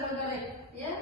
жазып өтелік, иә?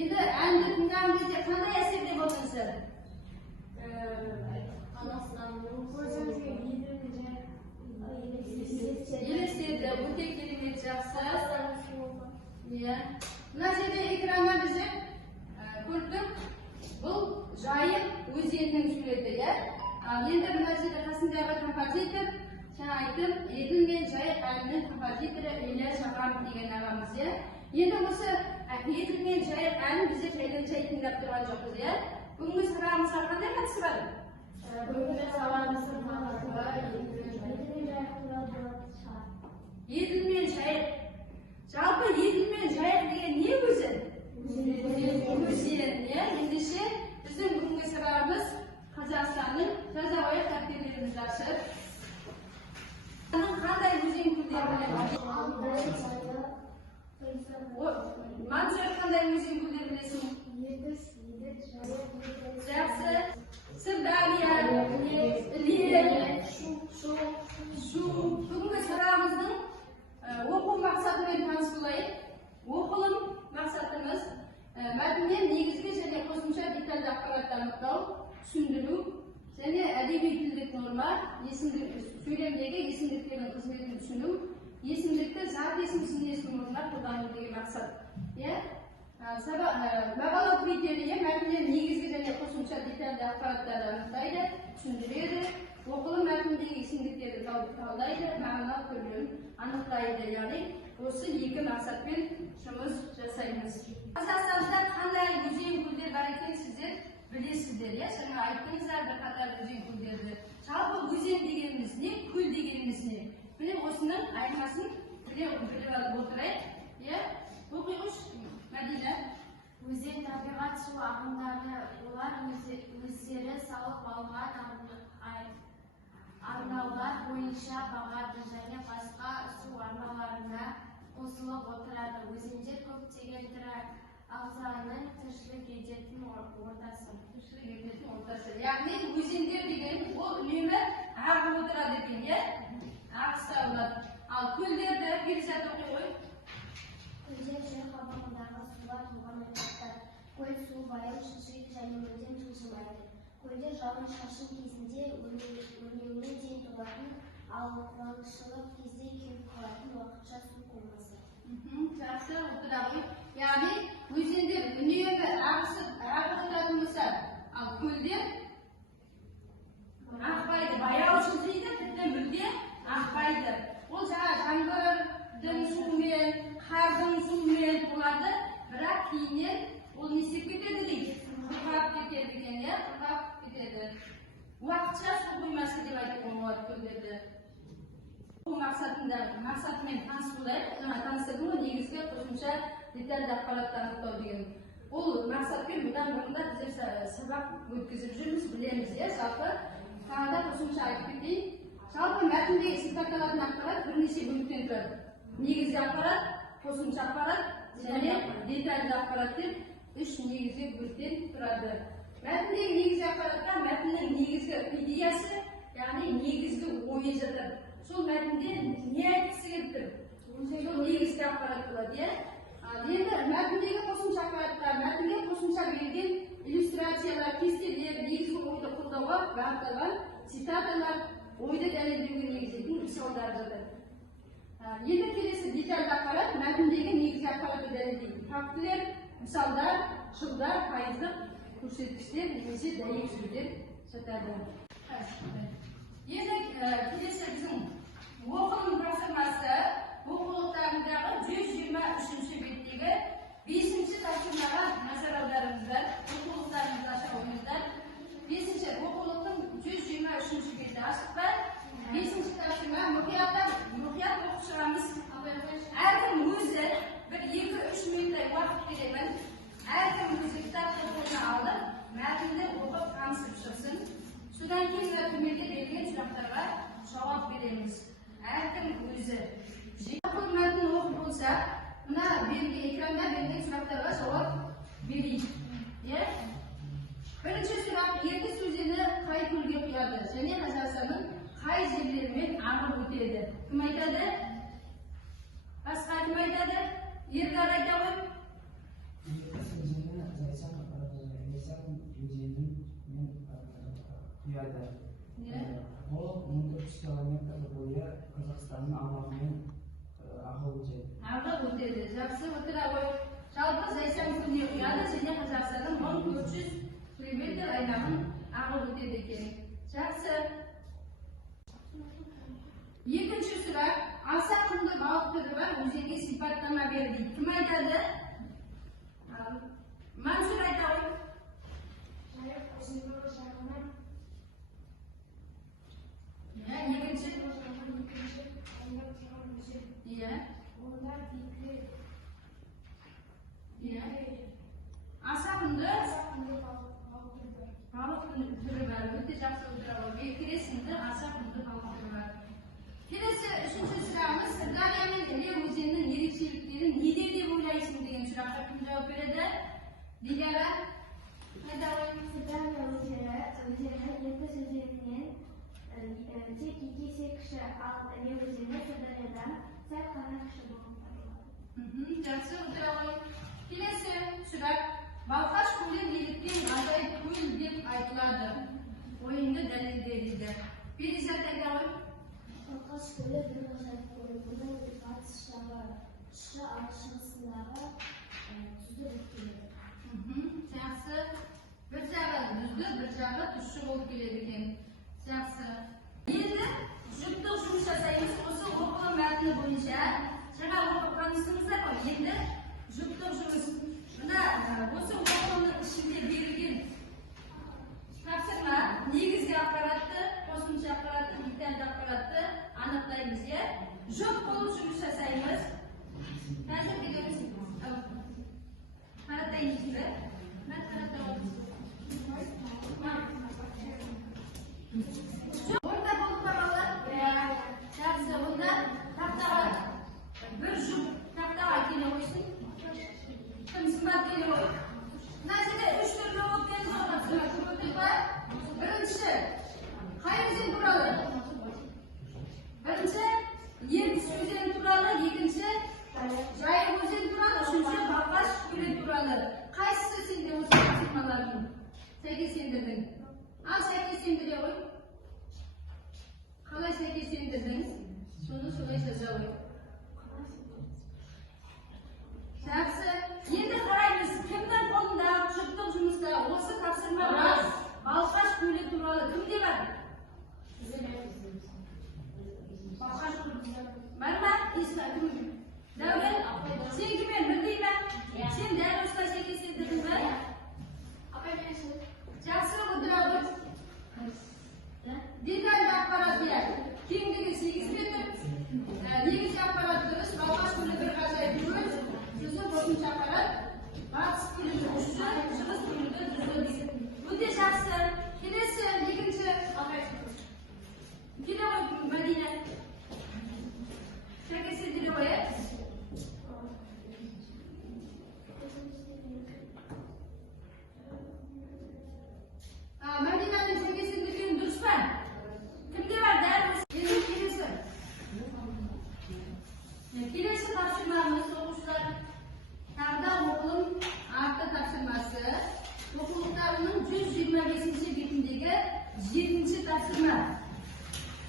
Енді әнді тыңдаған кезде қандай әсерде болдыңыздар? Елестеді, өте керемет, жақсы. Мына жерде экранға бізде көрдік, бұл жайық өзенінің суреті. Енді мына жерде қасындағы композитор, жаңа айттым, Еділ мен жайық әнінің композиторы Илья Шақанов деген ағамыз. Енді осы Еділ мен жайық әнін бізде пәленше тыңдап тұрған жоқпыз. Бүгінгі сұрағымызға қандай қатысы бар? Бүгінгі сұрағымызға Еділ мен жайық. Жалпы Еділ мен жайық деген не өзен? Өзен. Ендеше біздің бүгінгі сұрағымыз Қазақстанның жаза-ойы тәптелерімізді ашып. Қандай өзен көлдері? Мансұр, қандай өзен көлдері білесің? Жақсы. Сырдария, Іле, Шу. Бүгінгі сұрағымыздың оқу мақсатымен таныс болайық. Оқылым мақсатымыз мәтіннен негізгі және қосымша детальді ақпаратты анықтау, түсіндіру және әдеби тілдік норма, сөйлемдегі есімдіктердің қызметін түсіну, есімдікті зат есім сіңесінің орнына қолдану деген мақсат. Бағалау критерийі мәтіннен негізгі және қосымша детальді ақпараттарды анықтайды, түсіндіреді, оқылым мәтіндегі есімдіктерді талдайды, мағына түрлерін анықтайды. Яғни осы екі мақсатпен жұмыс жасаймыз. Қазақстанда қандай өзен көлдер бар екен сіздер білесіздер, жаңа айттыңыздар бірқатар өзен көлдерді. Жалпы өзен дегеніміз не, көл дегеніміз не? Міне осының айырмасын біліп алып отырайық. Оқиғыш Мәдина. Өзен табиғат су ағындары, олар өздері салып алған арнаулар бойынша бағады және басқа су арналарына қосылып отырады. Өзендер көптеген тірі ағзаның тіршілік ететін ортасы. Яғни өзендер деген ол үнемі ағып отырады екен, ағыста болады. Ал көлдерді перизат оқи ғой. Көлдер жер қабағындағы сулар туған аймақтар. Көл су баяу шіршиді және мүлдем жылжымайды. Көлдер жауын-шашын кезінде өрнеуіне дейін толатын, ал қуаңшылық кезде кеуіп қалатын уақытша су қоймасы. Жақсы, отыра ғой. Яғни өзендер үнемі ағып отыратын болса, ал көлдер ақпайды, баяу жылжиды, тіпті мүлде ақпайды. Ол жаңа жаңбырдың суымен, қардың суымен болады, бірақ кейіннен ол не істеп кетеді дейді? Құрғап кетеді екен, құрғап кетеді. Уақытша су қоймасы деп айтуға болады көлдерді. Бұл мақсатымен таныс болайық. Жаңа таныстырдым ғой, негізгі қосымша детальді ақпаратты анықтау деген. Ол мақсатпен бұдан бұрында біздер сабақ өткізіп жүрміз, білеміз. Жалпы тағы да қосымша айтып кетейін. Жалпы мәтіндегі сипатталатын ақпарат бірнеше бөліктен тұрады. Негізгі ақпарат, қосымша ақпарат және детальді ақпарат деп үш негізгі бөліктен тұрады. Мәтіндегі негізгі ақпаратта мәтіннің негізгі идеясы, яғни негізгі ойы жатыр. Сол мәтінде не айтқысы келіп тұр? Сол негізгі ақпарат болады. Енді мәтіндегі қосымша ақпараттар, мәтінге қосымша берілген иллюстрациялар, кестелер, негізгі ойды қолдауға бағытталған цитаталар, ойды дәлелдеуге негізделген мысалдар жатыр. Енді келесі детальді ақпарат, мәтіндегі негізгі ақпаратты дәлелдейді. Фактілер, мысалдар, жылдар, пайыздық көрсеткіштер немесе дәйек сөздер жатады. Енді келесі біздің оқылым тапсырмасы оқулықтарындағы 123-ші беттегі 5-ші тапсырмаға назар аударыңыздар. Оқулықтарыңызды аша қойыңыздар. 5-ші оқулықтың 123-ші беті ашық бар. 5-ші тапсырма мұқият оқып шығамыз. Әркім өзі бір 2-3 минуттай уақыт беремін. Әркім өзі кітапты қолына алып, мәтінді оқып танысып шықсын. Содан кейін төменде берілген сұрақтарға жауап береміз. Әркім өзі. Бұл мәтін оқып болса, мына берілген экранда берілген сұрақтарға жауап берейік. Бірінші сұрақ, ертіс өзені қай көлге құяды және Қазақстанның қай жерлерімен ағып өтеді? Кім айтады? Басқа кім айтады? Ердар айта ғой. Ол 1400 километр бойы Қазақстанның аумағымен ағып өтеді. Ағып өтеді. Жақсы отыра ғой. Жалпы Зайсан көліне құяды және Қазақстанның 1400 километр аймағын ағып өтеді екен. Жақсы. Екінші сұрақ. Аса құнды балық түрі бар өзенге сипаттама берді. Кім айтады? Мансұр айта ғой. Екінші. Аса құнды балық түрі бар. Өте жақсы отыра ғой. Келесінде аса құнды балық түрі бар. Келесі үшінші сұрағымыз, Сырдария мен Іле өзенінің ерекшеліктерін неде деп ойлайсың деген сұраққа кім жауап береді? Диляра. Сырдария өзені Ертіс өзенінен тек 2 есе кіші, ал Іле өзені Сырдариядан сәл ғана кіші болып табылады. Жақсы отыра ғой. Келесі сұрақ, Балқаш көлі неліктен ғажайып көл деп айтылады? Ойынды дәлелде дейді. Перизат айта ғой. Балқаш көлі бір ғажайып көл. Бұның батыс жағы тұщы, ал шығысындағы тұзды болып келеді. Жақсы. Бір жағы тұзды, бір жағы тұщы болып келеді екен. Жақсы. Енді жұптық жұмыс жасаймыз. Осы оқылым мәтіні бойынша жаңа оқып таныстыңыздар ғой. Енді жұптық жұмыс. Мына осы оқылымның ішінде берілген тапсырма негізгі ақпаратты, қосымша ақпаратты, детальді ақпаратты анықтаймыз. Жұп болып жұмыс жасаймыз. Қазір береміз. Қаратайын бе? Орта болып баралы? Жақсы, онда тақтаға бір жұп тақтаға келе қойсын. Кім сымбат келе қой? Мына жерде 3 түрлі болып келді ғой. Бірінші, қай өзен туралы? Бірінші, Ертіс өзені туралы, екінші, Жайық өзені туралы, үшінші, Балқаш көлі туралы. Қайсысы сенде осы тапсырмалардың? Сәйкестендірдің. Ал сәйкестендіре ғой.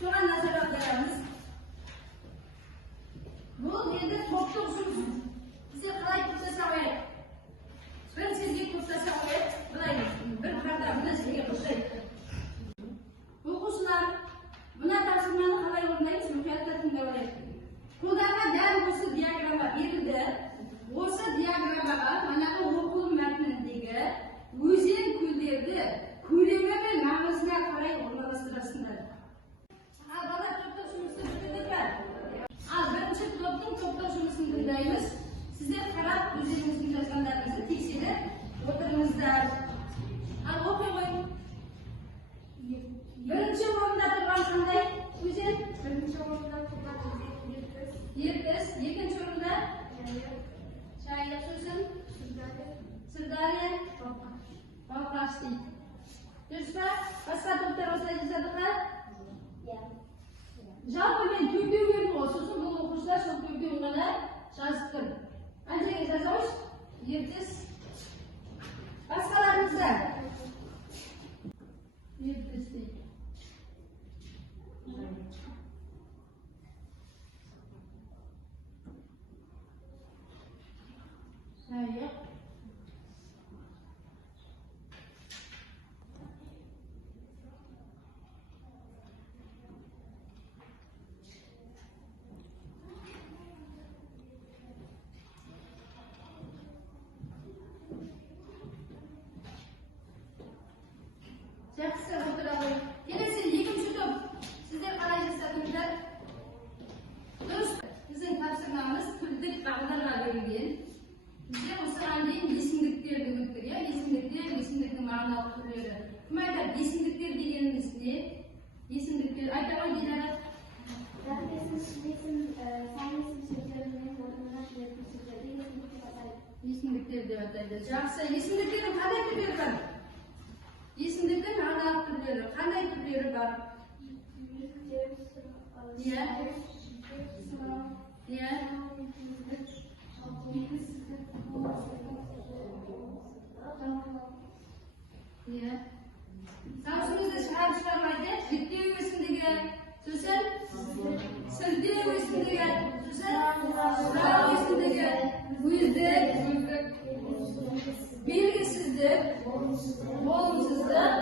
Soğan nazar audaramiz. Bu endi to'xtab shunisi. Sizga qalay to'xtasa olaylik. Bir sizga to'xtasa olaylik. Bilaylik. Bir qadamni sizga qo'shaylik. O'quvchilar, buni tavsiyani qalay o'rnaymiz? Mukatta tinglab olaylik. Qo'ldaqa dal o'sha diagramma berildi. O'sha diagrammaga mana bu o'quv matnidagi o'zing ko'llarni ko'lami va ma'nosiga qaray o'rnashtirasizlar. Ha, bana to'xtab shunisi tushundinglar. Al birinchi blokning to'xtab shunisini tundaymiz. Sizlar qarab o'zingizning yozganlaringizni tekshirib o'tiringizlar. Al o'qing. Birinchi o'rinda turgan qanday? O'zi birinchi o'rinda turgan Yettis, ikkinchi o'rinda Shayx so'zim Sirdaryo Qafqaston. Durustmi? Boshqa to'plar o'zingizga Жалпы мен төртеу бердім ғой, сосын бұл оқушылар сол төртеу ғана жазып тұр. Қаншаға жазауыз? Ертіс. Басқаларыңызда? Ертіс дейді. Шайық. Жақсы отыра ғой. Келесі екінші топ. Сіздер қалай жасадыңыздар? Дұрыс. Біздің тапсырмамыз тілдік бағдарға берілген. Бізде осыған дейін есімдіктерді өттік, иә? Есімдіктер, есімдіктің мағыналық түрлері. Кім айтады? Есімдіктер дегеніміз не? Есімдіктер айта ғой Динара. Есімдіктер деп атайды. Жақсы. Есімдіктердің қандай түрлері бар? Есімдіктің мағыналық түрлері, қандай түрлері бар? Иә. Иә. Иә. Дауысыңызды шығармайды. Жіктеу есімдігі, сосын сілтеу есімдігі, сосын сұрау есімдігі, өздік, белгісіздік, болымсыздық,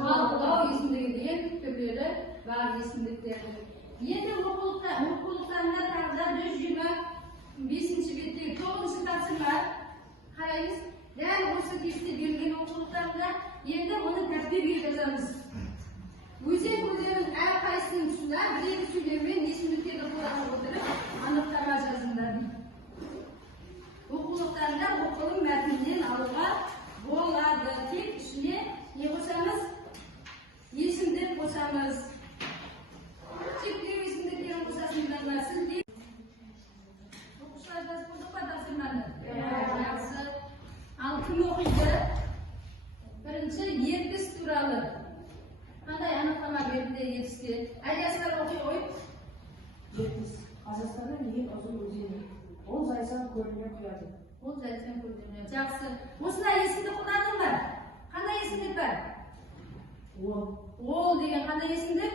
жалпылау есімдігі деген түрлері бар есімдіктердің. Енді оқулықтарында тағы да 125-ші беттегі 9-шы тапсырма қараймыз. Дәл осы кесте берілген оқулықтарында енді оны тәртіпке жазамыз. Өзен көлдерінің әрқайсысының тұсында бір-екі сөйлеммен есімдіктерді қолданып отырып анықтама жазыңдар. Оқулықтарында оқылым мәтінінен алуға болады. Тек ішіне не қосамыз? Есімдік қосамыз. Шектеу есімдіктерін қосасыңдар ма? Сіздер оқушылар жазып болдық па тапсырманы? Жақсы. Ал кім оқиды? Бірінші ертіс туралы. Қандай анықтама берді ертісте? Айдасылар оқи қойып? Ертіс. Қазақстанның ең ұзын өзені. Ол Зайсан көліне құяды. Ол Зайсан көліне. Жақсы. Осындай есімдік қолдандың ба? Қандай есімдік бар? Ол деген қандай есімдік?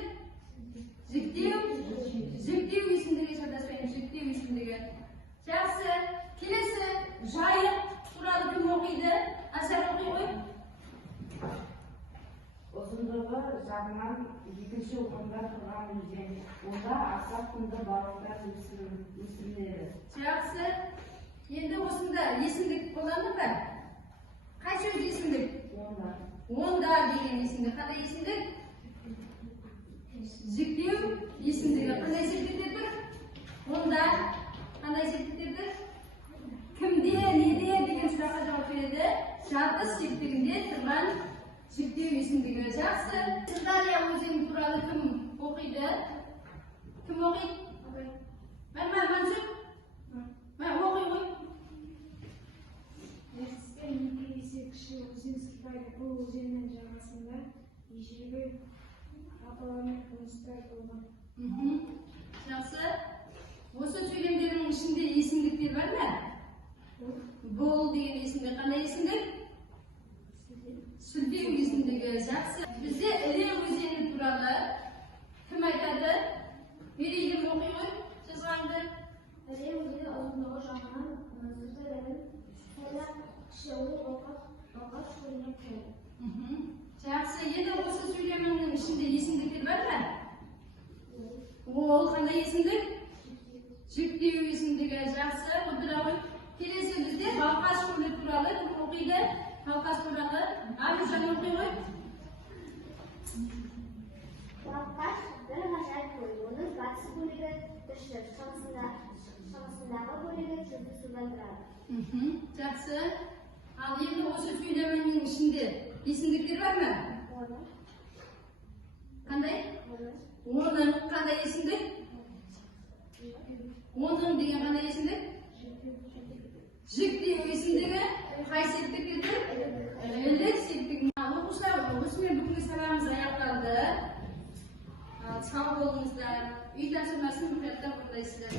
Жіктеу есімдігі шатаспайын. Жіктеу есімдігі. Жақсы. Келесі жайық туралы кім оқиды? Асар оқи қойып? Ұзындығы жағынан екінші орында тұрған өзен. Онда аса құнды балықтар өсіріледі. Жақсы. Енді осында есімдік қолдандың ба? Қай сөз есімдік? Онда деген есімдік. Қандай есімдік? Жіктеу есімдігі. Қандай есептіктер тұр? Онда қандай есептіктер тұр? Кімде, неде деген сұраққа жауап береді. Жатыс шектігінде тұрған жіктеу есімдігі. Жақсы. Сырдария өзені туралы кім оқиды? Кім оқиды? Мансұр? Оқи ғой. Ертістен екі есе кіші өзен Сырдария. Бұл өзеннің жағасында ежелгі аталармен қоныстар болған. Жақсы. Осы сөйлемдердің ішінде есімдіктер бар ма? Бұл деген есімдік. Қандай есімдік? Сілтеу есімдігі. Жақсы. Бізде Іле өзені туралы кім қандай есімдік? Жіктеу есімдігі жақсы. Отыра ғой. Келесі бізде Балқаш көлі туралы кім оқиды? Балқаш туралы Аружан оқи ғой. Балқаш бір ғажайып көл. Оның батыс бөлігі тіршілік, шығысындағы бөлігі шөлді судан тұрады. Жақсы. Ал енді осы сөйлеменің ішінде есімдіктер бар ма? Қандай? Оның қандай есімдік? Оның деген қандай есімдік? Жіктеу есімдігі қай септік еді? Ілік септігін. Оқушылар, осымен бүгінгі сабағымыз аяқталды. Сау болыңыздар. Үй тапсырмасын мұқиятта орындайсыздар.